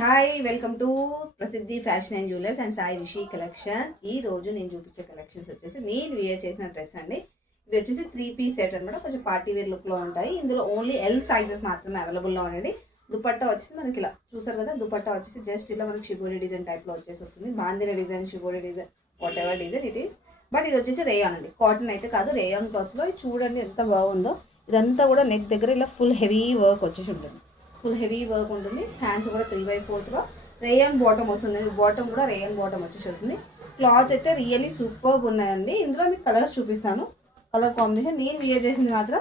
Hi welcome to ప్రసిద్ధి fashion and jewellers and Sai Rishi collections. ఈ రోజు నేను చూపించే కలెక్షన్స్ వచ్చేసి నేను వేర్ చేసిన డ్రెస్ అండి. ఇవి వచ్చేసి 3 పీస్ సెట్ అనమాట. కొంచెం పార్టీ వేర్ లుక్లో ఉంటాయి. ఇందులో ఓన్లీ ఎల్ సైజెస్ మాత్రమే అవైలబుల్లో ఉండండి. దుపట్టా వచ్చేసి మనకి ఇలా చూసారు కదా. దుపట్టా వచ్చేసి జస్ట్ ఇలా మనకి షిబోరి డిజైన్ టైప్లో వచ్చేసి వస్తుంది. బాందిరా design, shibori design, whatever design it is. But ఇది వచ్చేసి రేయాన్ అండి, కాటన్ అయితే కాదు, రేయాన్ క్లాత్లో. చూడండి ఎంత బాగుందో. ఇదంతా కూడా నెక్ దగ్గర ఇలా ఫుల్ హెవీ వర్క్ వచ్చేసి ఉంటుంది. ఫుల్ హెవీ వర్క్ ఉంటుంది. హ్యాండ్స్ కూడా 3/4 రేయన్ బాటమ్ వస్తుంది. బాటమ్ కూడా రేయన్ బాటమ్ వచ్చేసి వస్తుంది. క్లాత్ అయితే రియల్లీ సూపర్గా ఉన్నాయండి. ఇందులో మీకు కలర్స్ చూపిస్తాను. కలర్ కాంబినేషన్ నేను వేర్ చేసింది మాత్రం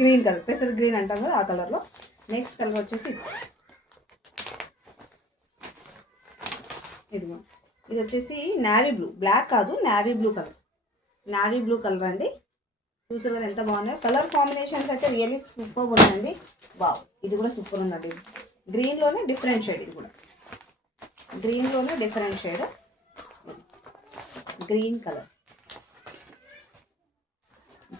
గ్రీన్ కలర్, పెసర్ గ్రీన్ అంటాం కదా, ఆ కలర్లో. నెక్స్ట్ కలర్ వచ్చేసి ఇదిగో, ఇది వచ్చేసి నావీ బ్లూ, బ్లాక్ కాదు navy blue colour. Navy blue colour అండి. చూసారు కదా ఎంత బాగున్నాయి. కలర్ కాంబినేషన్స్ అయితే రియల్లీ సూపర్ ఉన్నాయండి. వావ్, ఇది కూడా సూపర్ ఉన్నట్టు. గ్రీన్లోనే డిఫరెంట్ షేడ్, ఇది కూడా గ్రీన్లోనే different shade, green colour.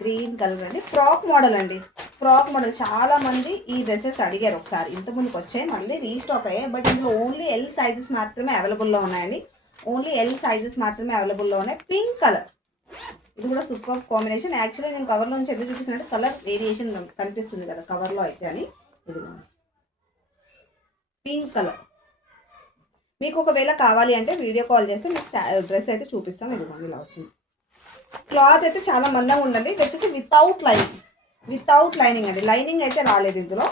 Green colour అండి. ఫ్రాక్ మోడల్ అండి, ఫ్రాక్ మోడల్. చాలా మంది ఈ డ్రెస్సెస్ అడిగారు ఒకసారి, ఇంతకుముందుకు వచ్చాయి, మళ్ళీ రీస్టాక్ అయ్యాయి. బట్ ఇందులో ఓన్లీ ఎల్ సైజెస్ మాత్రమే అవైలబుల్లో ఉన్నాయండి. ఓన్లీ ఎల్ సైజెస్ మాత్రమే అవైలబుల్లో ఉన్నాయి. పింక్ కలర్, ఇది కూడా సూపర్ కాంబినేషన్. యాక్చువల్లీ నేను కవర్లో నుంచి ఎందుకు చూపిస్తున్నట్టు కలర్ వేరియేషన్ కనిపిస్తుంది కదా కవర్లో అయితే అని. ఇది పింక్ కలర్. మీకు ఒకవేళ కావాలి అంటే వీడియో కాల్ చేస్తే మీకు డ్రెస్ అయితే చూపిస్తాం. ఇదిగోండి ఇలా వస్తుంది. క్లాత్ అయితే చాలా మందంగా ఉండండి. ఇది వచ్చేసి వితౌట్ లైనింగ్, వితౌట్ లైనింగ్ అండి. లైనింగ్ అయితే రాలేదు ఇందులో.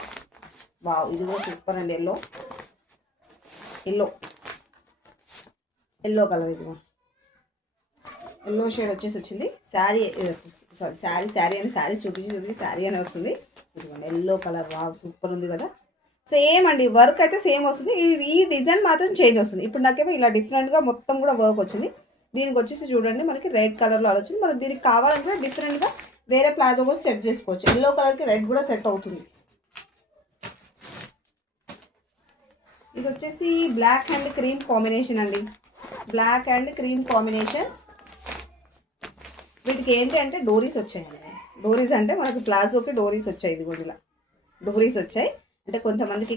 వావ్, ఇది కూడా సూపర్ అండి. Yellow, yellow, yellow colour. ఇదిగో ఎల్లో షేడ్ వచ్చేసి వచ్చింది. శారీ, సారీ శారీ అని శారీ చూపించి శారీ అని వస్తుంది. ఇదిగోండి ఎల్లో కలర్. వావ్, సూపర్ ఉంది కదా. సేమ్ అండి, వర్క్ అయితే సేమ్ వస్తుంది. ఈ డిజైన్ మాత్రం చేంజ్ వస్తుంది. ఇప్పుడు నాకేమో ఇలా డిఫరెంట్గా మొత్తం కూడా వర్క్ వచ్చింది. దీనికి వచ్చేసి చూడండి మనకి రెడ్ కలర్లో అలా వచ్చింది. మనకి దీనికి కావాలంటే డిఫరెంట్గా వేరే ప్లాజో కూడా సెట్ చేసుకోవచ్చు. ఎల్లో కలర్కి రెడ్ కూడా సెట్ అవుతుంది. ఇది వచ్చేసి బ్లాక్ అండ్ క్రీమ్ కాంబినేషన్ అండి. Black and cream combination. వీటికి ఏంటి అంటే డోరీస్ వచ్చాయండి. డోరీస్ అంటే మనకి ప్లాజోకి డోరీస్ వచ్చాయి. ఇది కూడా ఇలా డోరీస్ వచ్చాయి. అంటే కొంతమందికి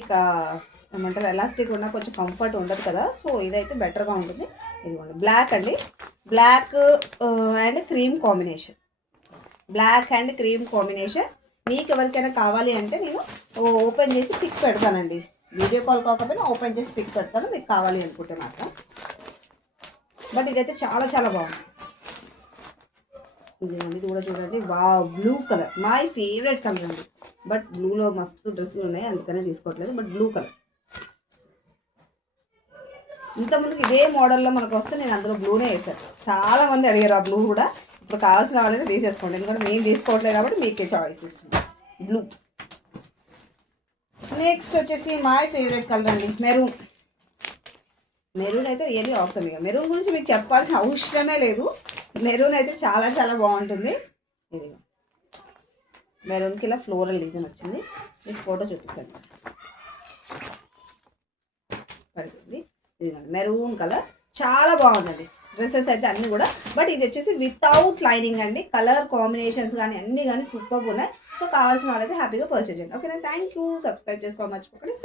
ఏమంటారు ఎలాస్టిక్ ఉన్నా కొంచెం కంఫర్ట్ ఉండదు కదా, సో ఇదైతే బెటర్గా ఉంటుంది. ఇదిగోండి బ్లాక్ అండి, black and cream combination. Black and cream combination. మీకు ఎవరికైనా కావాలి అంటే నేను ఓపెన్ చేసి పిక్ పెడతానండి. వీడియో కాల్ కాకపోయినా ఓపెన్ చేసి పిక్ పెడతాను మీకు కావాలి అనుకుంటే మాత్రం. బట్ ఇదైతే చాలా చాలా బాగుంది. ఇదిగోండి, ఇది కూడా చూడండి. Wow, blue colour my favourite colour అండి. బట్ బ్లూలో మస్తు డ్రెస్సులు ఉన్నాయి, అందుకనే తీసుకోవట్లేదు. బట్ బ్లూ కలర్ ఇంతకుముందుకు ఇదే మోడల్లో మనకు వస్తే నేను అందులో బ్లూనే వేసాను. చాలామంది అడిగారు ఆ బ్లూ కూడా. ఇప్పుడు కావాల్సిన వాళ్ళైతే తీసేసుకోండి, ఎందుకంటే నేను తీసుకోవట్లేదు కాబట్టి మీకే చాయిస్ ఇస్తుంది. బ్లూ. నెక్స్ట్ వచ్చేసి మై ఫేవరెట్ కలర్ అండి, మెరూన్. మెరూన్ అయితే రియల్లీ అవసరం. ఇక మెరూన్ గురించి మీకు చెప్పాల్సిన అవసరమే లేదు. మెరూన్ అయితే చాలా చాలా బాగుంటుంది. ఇది మెరూన్కి ఇలా ఫ్లోరల్ డిజైన్ వచ్చింది. మీకు ఫోటో చూపిస్తాను. పడుతుంది. ఇది మెరూన్ కలర్ చాలా బాగుందండి. డ్రెస్సెస్ అయితే అన్నీ కూడా. బట్ ఇది వచ్చేసి వితౌట్ లైనింగ్ అండి. కలర్ కాంబినేషన్స్ కానీ అన్నీ కానీ సూపర్గా ఉన్నాయి. సో కావాల్సిన వాళ్ళైతే హ్యాపీగా పర్చేజ్ చేయండి. ఓకేనా. Thank you. సబ్స్క్రైబ్ చేసుకోవాలి మర్చిపోకండి.